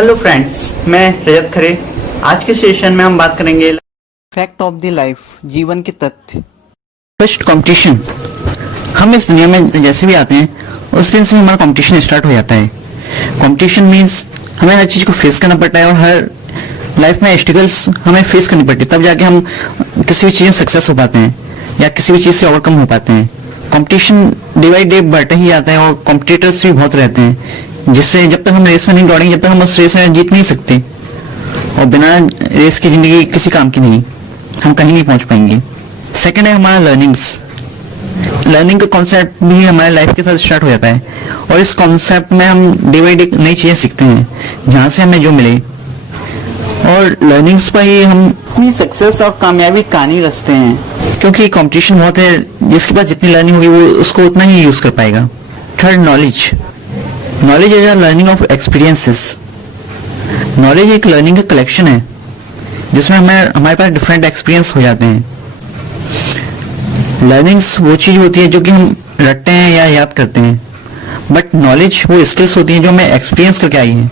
Hello friends, मैं रजत खरे। आज के सेशन में हम बात करेंगे फैक्ट ऑफ द लाइफ, जीवन के तथ्य। First competition. हम इस दुनिया में जैसे भी आते हैं उस दिन से हमारा कंपटीशन स्टार्ट हो जाता है। कंपटीशन मीन्स हमें हर चीज को फेस करना पड़ता है और हर लाइफ में स्ट्रगल्स हमें फेस करनी पड़ती है, तब जाके हम किसी भी चीज में सक्सेस हो पाते हैं या किसी भी चीज से ओवरकम हो पाते हैं। कंपटीशन डे बाई डे बढ़ता ही आता है और कॉम्पिटिटर्स भी बहुत रहते हैं, जिससे जब तक हम रेस में नहीं दौड़ेंगे जब तक हम उस रेस में जीत नहीं सकते, और बिना रेस की जिंदगी किसी काम की नहीं, हम कहीं नहीं पहुंच पाएंगे। सेकंड है हमारा लर्निंग्स। लर्निंग का कॉन्सेप्ट भी हमारे लाइफ के साथ स्टार्ट हो जाता है और इस कॉन्सेप्ट में हम डे बाई डे नई चीजें सीखते हैं जहां से हमें जो मिले, और लर्निंग्स पर ही हम अपनी सक्सेस और कामयाबी कहानी रचते हैं, क्योंकि कंपटीशन बहुत है। जिसके पास जितनी लर्निंग होगी वो उसको उतना ही यूज कर पाएगा। Third, knowledge. Knowledge is a learning of experiences. Knowledge एक लर्निंग का कलेक्शन है जिसमें हमारे पास डिफरेंट एक्सपीरियंस हो जाते हैं। लर्निंग्स वो चीज होती है जो कि हम रटते हैं या याद करते हैं, बट नॉलेज वो स्किल्स होती हैं जो हमें एक्सपीरियंस करके आई हैं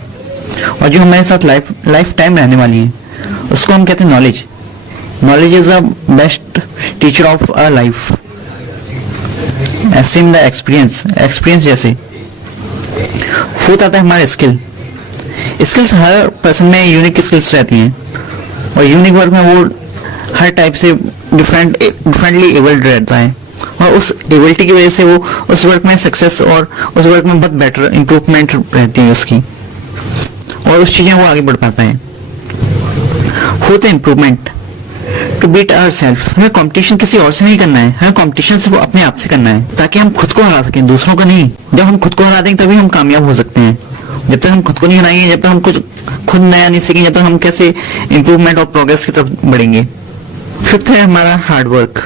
और जो हमारे साथ लाइफ टाइम रहने वाली है, उसको हम कहते हैं knowledge. Knowledge is the best teacher of our life, as in the experience जैसे। फोर्थ आता है हमारा स्किल। स्किल्स हर पर्सन में यूनिक स्किल्स रहती हैं और यूनिक वर्क में वो हर टाइप से डिफरेंटली एबल्ड रहता है और उस एबिलिटी की वजह से वो उस वर्क में सक्सेस और उस वर्क में बहुत बेटर इंप्रूवमेंट रहती है उसकी, और उस चीजें वो आगे बढ़ पाता है। फोर्थ है improvement. To beat our self. हमें कंपटीशन किसी और से नहीं करना है, हमें कंपटीशन सिर्फ अपने आप से करना है ताकि हम खुद को हरा सकें, दूसरों को नहीं। जब हम खुद को हरा देंगे तभी हम कामयाब हो सकते हैं। जब तक हम खुद को नहीं हराएंगे, जब तक हम कुछ खुद नया नहीं सीखेंगे, जब तक हम कैसे इंप्रूवमेंट और प्रोग्रेस की तरफ बढ़ेंगे। फिफ्थ है हमारा हार्डवर्क।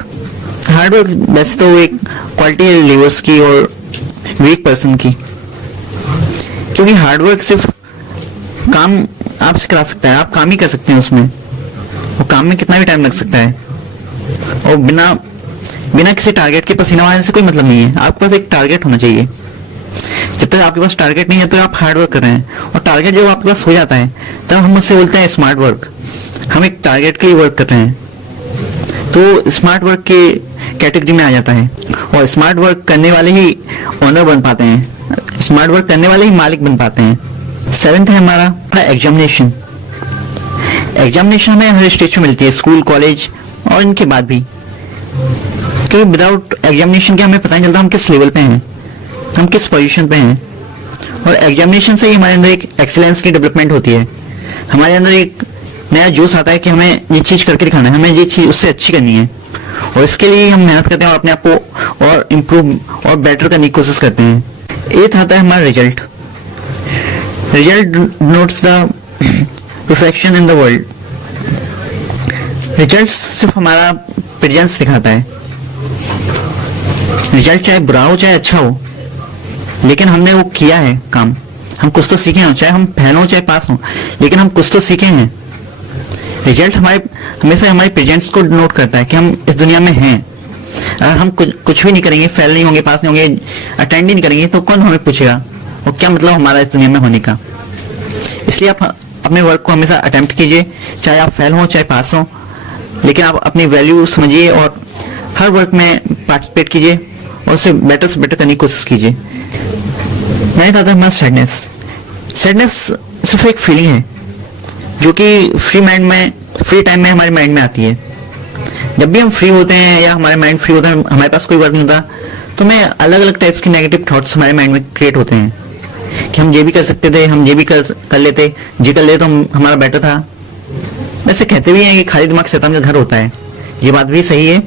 हार्डवर्क वैसे तो एक क्वालिटी है लीवर्स की और वीक पर्सन की, क्योंकि हार्डवर्क सिर्फ काम आपसे करा सकता है, आप काम ही कर सकते हैं उसमें, वो काम में कितना भी टाइम लग सकता है और बिना किसी टारगेट के पसीना बहाने से कोई मतलब नहीं है। आपके पास एक टारगेट होना चाहिए। जब तक आपके पास टारगेट नहीं है तो आप हार्ड वर्क कर रहे हैं, और टारगेट जब आपके पास हो जाता है तब हम उससे बोलते हैं स्मार्ट वर्क। हम एक टारगेट के लिए वर्क कर रहे हैं तो स्मार्ट वर्क के कैटेगरी में आ जाता है, और स्मार्ट वर्क करने वाले ही ओनर बन पाते हैं, स्मार्ट वर्क करने वाले ही मालिक बन पाते हैं। सेवेंथ है हमारा एग्जामिनेशन। एग्जामिनेशन हमें हर स्टेज पे मिलती है, स्कूल, कॉलेज और इनके बाद भी, क्योंकि विदाउट एग्जामिनेशन के हमें पता नहीं चलता हम किस लेवल पे हैं, हम किस पोजीशन पे हैं। और एग्जामिनेशन से ही हमारे अंदर एक एक्सीलेंस की डेवलपमेंट होती है, हमारे अंदर एक नया जोश आता है कि हमें ये चीज करके दिखाना है, हमें ये चीज उससे अच्छी करनी है, और इसके लिए हम मेहनत करते हैं और अपने आप को और इम्प्रूव और बेटर करने की कोशिश करते हैं। एथ आता है हमारा result. Result notes the perfection in the world. Result सिर्फ हमारा प्रेजेंस दिखाता है। रिजल्ट चाहे बुरा हो चाहे अच्छा हो, लेकिन हमने वो किया है काम, हम कुछ तो सीखे हैं, चाहे हम फेल हो चाहे पास हो, लेकिन हम कुछ तो सीखे हैं। रिजल्ट हमेशा हमारे प्रेजेंस को नोट करता है कि हम इस दुनिया में हैं। अगर हम कुछ भी नहीं करेंगे, फेल नहीं होंगे, पास नहीं होंगे, अटेंड ही नहीं करेंगे, तो कौन हमें पूछेगा और क्या मतलब हमारा इस दुनिया में होने का। इसलिए आप अपने वर्क को हमेशा अटेम्प्ट कीजिए, चाहे आप फेल हो चाहे पास हो, लेकिन आप अपनी वैल्यू समझिए और हर वर्क में पार्टिसिपेट कीजिए और उसे बेटर से बेटर करने की कोशिश कीजिए। मैं कहता हूँ सैडनेस। सैडनेस सिर्फ एक फीलिंग है जो कि फ्री टाइम में हमारे माइंड में आती है। जब भी हम फ्री होते हैं या हमारे माइंड फ्री होता है, हमारे पास कोई वर्क नहीं होता, तो हमें अलग अलग टाइप्स की नेगेटिव थॉट्स हमारे माइंड में क्रिएट होते हैं कि हम ये भी कर सकते थे, हम ये भी कर लेते, ये कर ले तो हमारा बेटर था। वैसे कहते भी हैं कि खाली दिमाग शैतान का घर होता है, ये बात भी सही है।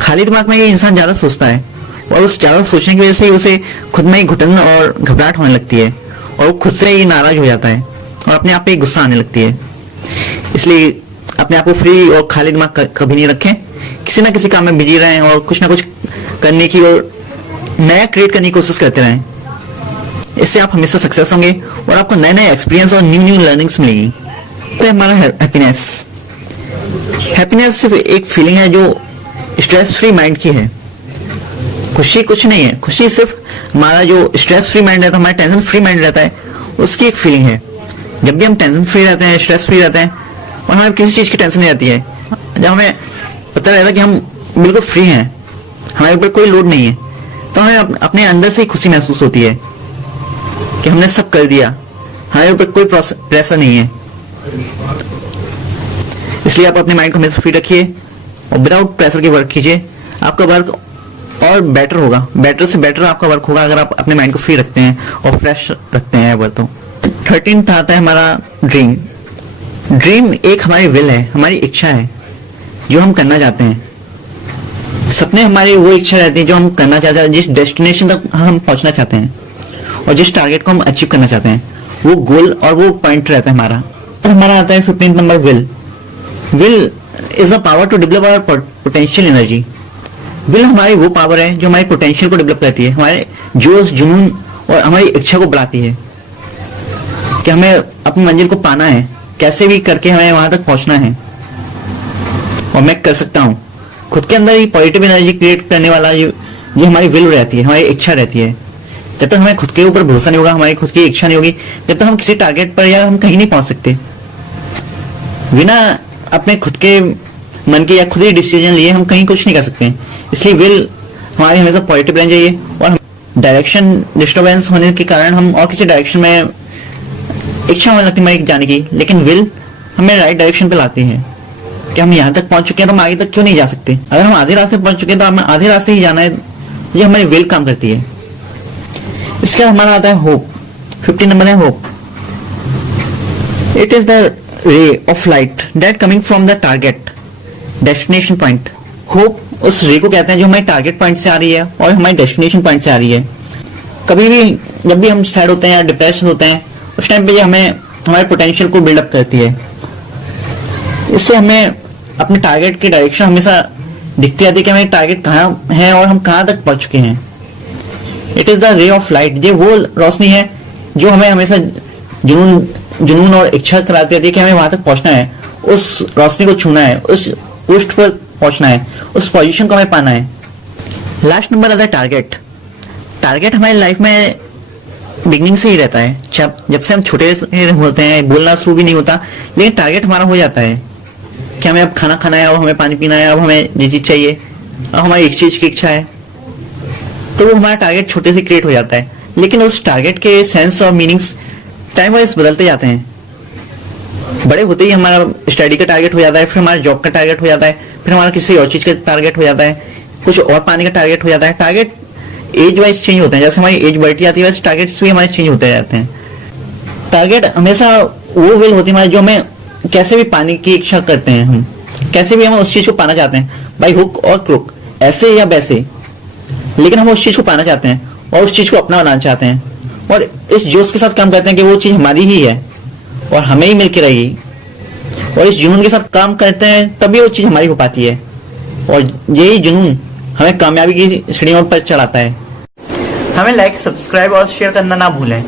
खाली दिमाग में ये इंसान ज्यादा सोचता है और उस ज्यादा सोचने की वजह से उसे खुद में ही घुटन और घबराहट होने लगती है और वो खुद से ही नाराज हो जाता है और अपने आप पे गुस्सा आने लगती है। इसलिए अपने आप को फ्री और खाली दिमाग कभी नहीं रखें, किसी ना किसी काम में बिजी रहें और कुछ ना कुछ करने की और नया क्रिएट करने की कोशिश करते रहें। इससे आप हमेशा सक्सेस होंगे और आपको नए नए एक्सपीरियंस और न्यू लर्निंग्स मिलेगी। तो हमारा हैप्पीनेस सिर्फ एक फीलिंग है जो स्ट्रेस फ्री माइंड की है। खुशी कुछ नहीं है, खुशी सिर्फ हमारा जो स्ट्रेस फ्री माइंड रहता है, हमारा टेंशन फ्री माइंड रहता है, उसकी एक फीलिंग है। जब भी हम टेंशन फ्री रहते हैं, स्ट्रेस फ्री रहते हैं और हमें किसी चीज की टेंशन नहीं रहती है, जब हमें पता रहता है कि हम बिल्कुल फ्री हैं, हमारे ऊपर कोई लोड नहीं है, तो हमें अपने अंदर से ही खुशी महसूस होती है कि हमने सब कर दिया, हमारे ऊपर कोई प्रेशर नहीं है। इसलिए आप अपने माइंड को हमेशा फ्री रखिए और विदाउट प्रेशर के वर्क कीजिए। आपका वर्क और बेटर होगा, बेटर से बेटर आपका वर्क होगा अगर आप अपने माइंड को फ्री रखते हैं और फ्रेश रखते हैं एवर। तो 13 आता है हमारा ड्रीम। ड्रीम एक हमारी विल है, हमारी इच्छा है जो हम करना चाहते हैं। सपने हमारी वो इच्छा रहती है जो हम करना चाहते हैं, जिस डेस्टिनेशन तक हम पहुंचना चाहते हैं और जिस टारगेट को हम अचीव करना चाहते हैं, वो गोल और वो पॉइंट रहता है हमारा। और हमारा आता है 15 number will. Will is a power to develop our potential energy. Will हमारी वो पावर है जो हमारे पोटेंशियल को डेवलप करती है, हमारे जोश, जुनून और हमारी इच्छा को बढ़ाती है कि हमें अपनी मंजिल को पाना है, कैसे भी करके हमें वहां तक पहुंचना है और मैं कर सकता हूं। खुद के अंदर ही पॉजिटिव एनर्जी क्रिएट करने वाला ये हमारी विल रहती है, हमारी इच्छा रहती है। जब तक हमें खुद के ऊपर भरोसा नहीं होगा, हमारी खुद की इच्छा नहीं होगी, जब तक हम किसी टारगेट पर या हम कहीं नहीं पहुंच सकते। बिना अपने खुद के मन के या खुद ही डिसीजन लिए हम कहीं कुछ नहीं कर सकते। इसलिए विल हमारी हमेशा पॉजिटिव रहनी चाहिए। और डायरेक्शन डिस्टर्बेंस होने के कारण हम और किसी डायरेक्शन में इच्छा होने लगती है जाने की, लेकिन विल हमें राइट डायरेक्शन पे लाती है कि हम यहाँ तक पहुंच चुके हैं तो हम आगे तक क्यों नहीं जा सकते। अगर हम आधे रास्ते पहुंच चुके हैं तो हमें आधे रास्ते ही जाना है, ये हमारी विल काम करती है। इसके बाद हमारा आता है होप। 15 नंबर है hope. It is the ray of light that coming from the target destination point. Hope उस रे को कहते हैं जो हमारे टारगेट पॉइंट से आ रही है और हमारे डेस्टिनेशन पॉइंट से आ रही है। कभी भी जब भी हम सैड होते हैं या डिप्रेशन होते हैं, उस टाइम पे ये हमें हमारे पोटेंशियल को बिल्डअप करती है। इससे हमें अपने टारगेट की डायरेक्शन हमेशा दिखती रहती है कि हमारे टारगेट कहाँ है और हम कहाँ तक पहुंच चुके हैं। It is the ray of light. ये वो रोशनी है जो हमें हमेशा जुनून और इच्छा कराती रहती है कि हमें वहां तक पहुंचना है, उस रोशनी को छूना है, उस पोस्ट पर पहुंचना है, उस पोजीशन को हमें पाना है। लास्ट नंबर आता है टारगेट। टारगेट हमारी लाइफ में बिगनिंग से ही रहता है। जब से हम छोटे होते हैं, बोलना शुरू भी नहीं होता, लेकिन टारगेट हमारा हो जाता है कि हमें अब खाना खाना है, अब हमें पानी पीना है, अब हमें ये चीज चाहिए, अब हमारी एक चीज की इच्छा है, तो वो हमारा टारगेट छोटे से क्रिएट हो जाता है। लेकिन उस टारगेट के सेंस और मीनिंग्स टाइम वाइज बदलते जाते हैं। बड़े होते ही हमारा स्टडी का टारगेट हो जाता है, फिर हमारा जॉब का टारगेट हो जाता है, फिर हमारा किसी और चीज का टारगेट हो जाता है, कुछ और पाने का टारगेट हो जाता है। टारगेट एज वाइज चेंज होते हैं, जैसे हमारी एज बढ़ती जाती है वैसे टारगेट्स भी हमारे चेंज होते जाते हैं। टारगेट हमेशा वो विल होती है हमारी जो हमें कैसे भी पाने की इच्छा करते हैं, हम कैसे भी हम उस चीज को पाना चाहते हैं, बाई हुक और क्रुक, ऐसे या वैसे, लेकिन हम उस चीज को पाना चाहते हैं और उस चीज को अपना बनाना चाहते हैं और इस जोश के साथ काम करते हैं कि वो चीज हमारी ही है और हमें ही मिलकर रहेगी, और इस जुनून के साथ काम करते हैं तभी वो चीज हमारी हो पाती है और यही जुनून हमें कामयाबी की सीढ़ियों पर चढ़ाता है। हमें लाइक, सब्सक्राइब और शेयर करना ना भूलें।